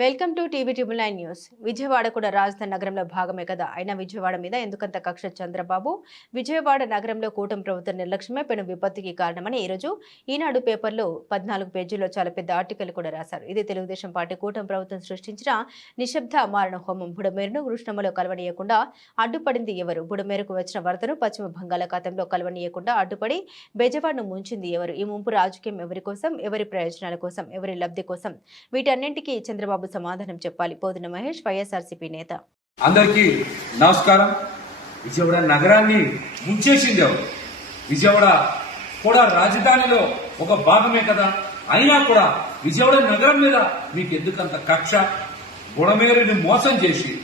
Welcome to TV triple nine news. Vijayawada కూడా రాజధాని నగరంలో భాగమే కదా? అయినా విజయవాడ మీద ఎందుకంత కక్ష చంద్రబాబు? విజయవాడ నగరంలో కూటమి ప్రభుత్వం నిర్లక్ష్యమే పెను విపత్తుకి కారణమని ఈరోజు ఈనాడు పేపర్లో పద్నాలుగు పేజీల్లో చాలా పెద్ద ఆర్టికల్ కూడా రాశారు. ఇది తెలుగుదేశం పార్టీ కూటమి ప్రభుత్వం సృష్టించిన నిశ్శబ్ద మారణ హోమం. బుడమేరును కృష్ణమలో కలవనీయకుండా అడ్డుపడింది ఎవరు? బుడమేరుకు వచ్చిన వరదను పశ్చిమ బంగాళాఖాతంలో కలవనీయకుండా అడ్డుపడి బెజవాడను ముంచింది ఎవరు? ఈ ముంపు రాజకీయం ఎవరి కోసం? ఎవరి ప్రయోజనాల కోసం? ఎవరి లబ్ధి కోసం? వీటన్నింటికీ చంద్రబాబు సమాధానం చెప్పాలి. పోదిన మహేష్ వైఎస్ఆర్సీపీ నేత. అందరికీ నమస్కారం. విజయవాడ నగరాన్ని ముంచేసింది ఎవరు? విజయవాడ కూడా రాజధానిలో ఒక భాగమే కదా. అయినా కూడా విజయవాడ నగరం మీద మీకు ఎందుకంత కక్ష? బుడమేరుని మోసం చేసి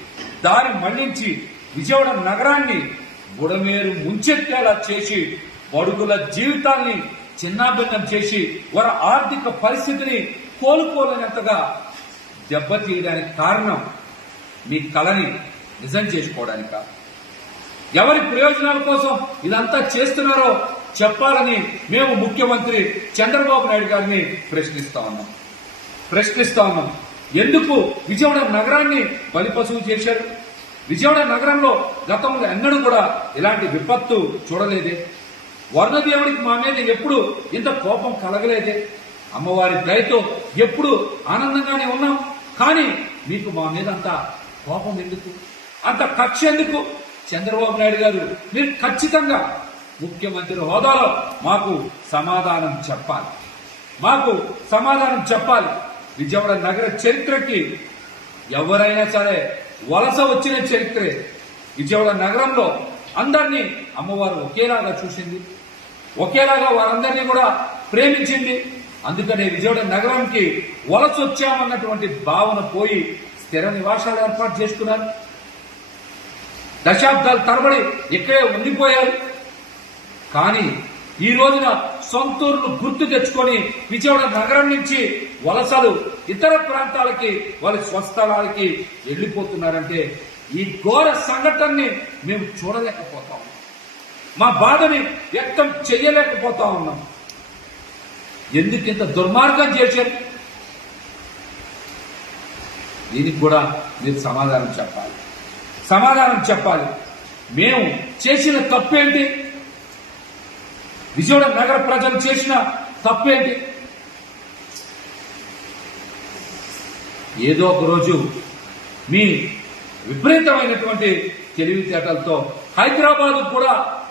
దారి మళ్ళించి విజయవాడ నగరాన్ని బుడమేరు ముంచెత్తేలా చేసి బడుగుల జీవితాన్ని చిన్నాభిన్నం చేసి వారి ఆర్థిక పరిస్థితిని కోలుకోలేనంతగా దెబ్బతీయడానికి కారణం మీ కళని నిజం చేసుకోవడానిక ఎవరి ప్రయోజనాల కోసం ఇదంతా చేస్తున్నారో చెప్పాలని మేము ముఖ్యమంత్రి చంద్రబాబు నాయుడు గారిని ప్రశ్నిస్తా ఉన్నాం. ప్రశ్నిస్తా ఉన్నాం. ఎందుకు విజయవాడ నగరాన్ని బలిపశువు చేశారు? విజయవాడ నగరంలో గతంలో ఎన్నడూ కూడా ఇలాంటి విపత్తు చూడలేదే. వరద దేవుడికి మా మీద ఎప్పుడు ఇంత కోపం కలగలేదే. అమ్మవారి దయతో ఎప్పుడు ఆనందంగానే ఉన్నాం. కానీ మీకు మా మీద అంత కోపం ఎందుకు? అంత కక్ష ఎందుకు? చంద్రబాబు నాయుడు గారు మీరు ఖచ్చితంగా ముఖ్యమంత్రి హోదాలో మాకు సమాధానం చెప్పాలి. మాకు సమాధానం చెప్పాలి. విజయవాడ నగర చరిత్రకి ఎవరైనా సరే వలస వచ్చిన చరిత్రే. విజయవాడ నగరంలో అందరినీ అమ్మవారు ఒకేలాగా చూసింది. ఒకేలాగా వారందరినీ కూడా ప్రేమించింది. అందుకనే విజయవాడ నగరానికి వలస వచ్చామన్నటువంటి భావన పోయి స్థిర నివాసాలు ఏర్పాటు చేసుకున్నారు. దశాబ్దాలు తరబడి ఇక్కడే ఉండిపోయారు. కానీ ఈ రోజున సొంతూరును గుర్తు తెచ్చుకొని విజయవాడ నగరం నుంచి వలసలు ఇతర ప్రాంతాలకి వారి స్వస్థలాలకి వెళ్ళిపోతున్నారంటే ఈ ఘోర సంఘటనని మేము చూడలేకపోతా ఉన్నాం. మా బాధని వ్యక్తం చెయ్యలేకపోతా ఉన్నాం. ఎందుకు ఇంత దుర్మార్గం చేశారు? దీనికి కూడా మీరు సమాధానం చెప్పాలి. సమాధానం చెప్పాలి. మేము చేసిన తప్పేంటి? విజయవాడ నగర ప్రజలు చేసిన తప్పేంటి? ఏదో ఒక రోజు మీ విపరీతమైనటువంటి తెలివితేటలతో హైదరాబాద్ కూడా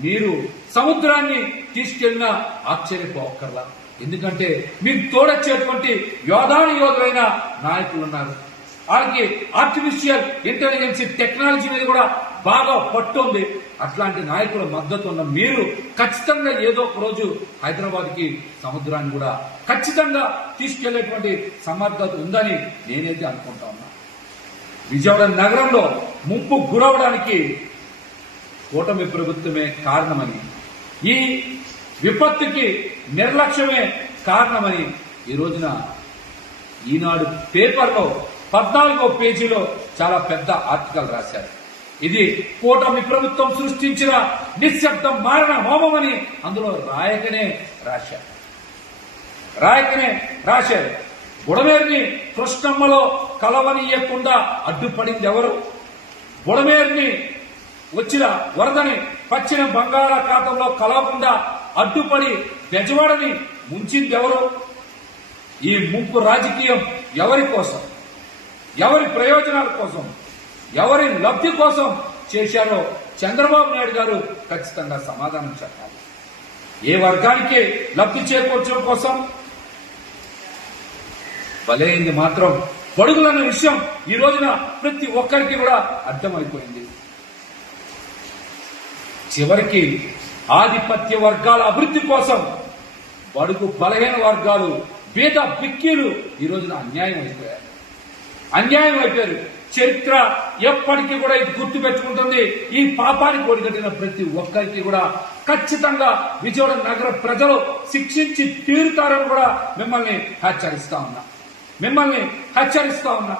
మీరు సముద్రాన్ని తీసుకెళ్ళినా ఆశ్చర్యపోక్కర్లా. ఎందుకంటే మీకు తోడొచ్చేటువంటి యోధాను యోధులైన నాయకులు ఉన్నారు. వాళ్ళకి ఆర్టిఫిషియల్ ఇంటెలిజెన్స్ టెక్నాలజీ మీద కూడా బాగా పట్టుంది అట్లాంటి నాయకుల మద్దతు ఉన్న మీరు ఖచ్చితంగా ఏదో ఒక రోజు హైదరాబాద్కి సముద్రాన్ని కూడా ఖచ్చితంగా తీసుకెళ్ళేటువంటి సమర్థత ఉందని నేనైతే అనుకుంటా ఉన్నా. విజయవాడ నగరంలో ముంపు గురవడానికి కూటమి ప్రభుత్వమే కారణమని ఈ విపత్తుకి నిర్లక్ష్యమే కారణమని ఈ రోజున ఈనాడు పేపర్లో పద్నాలుగో పేజీలో చాలా పెద్ద ఆర్టికల్ రాశారు. ఇది కూటమి ప్రభుత్వం సృష్టించిన నిశ్శబ్దం మారణ హోమమని అందులో రాయకనే రాశారు. రాయకనే రాశారు. బుడమేరుని కృష్ణమ్మలో కలవనీయకుండా అడ్డుపడింది ఎవరు? బుడమేరుని వచ్చిన వరదని పశ్చిమ బంగాళాఖాతంలో కలవకుండా అడ్డుపడి బెజవాడని ముంచింది ఎవరు ఈ ముంపు రాజకీయం ఎవరి కోసం? ఎవరి ప్రయోజనాల కోసం? ఎవరి లబ్ధి కోసం చేశారో చంద్రబాబు నాయుడు గారు ఖచ్చితంగా సమాధానం చెప్పాలి. ఏ వర్గానికి లబ్ధి చేకూర్చడం కోసం? బలైంది మాత్రం. పొడుగులన్న విషయం ఈ రోజున ప్రతి ఒక్కరికి కూడా అర్థమైపోయింది. చివరికి ఆధిపత్య వర్గాల అభివృద్ధి కోసం బడుగు బలహీన వర్గాలు బీద బిక్కీలు ఈ రోజున అన్యాయం అయిపోయారు అన్యాయం అయిపోయారు. చరిత్ర ఎప్పటికీ కూడా ఇది గుర్తు పెట్టుకుంటుంది. ఈ పాపానికి ఒడిగట్టిన ప్రతి ఒక్కరికి కూడా ఖచ్చితంగా విజయవాడ నగర ప్రజలు శిక్షించి తీరుతారని కూడా మిమ్మల్ని హెచ్చరిస్తా ఉన్నా. మిమ్మల్ని హెచ్చరిస్తా ఉన్నా.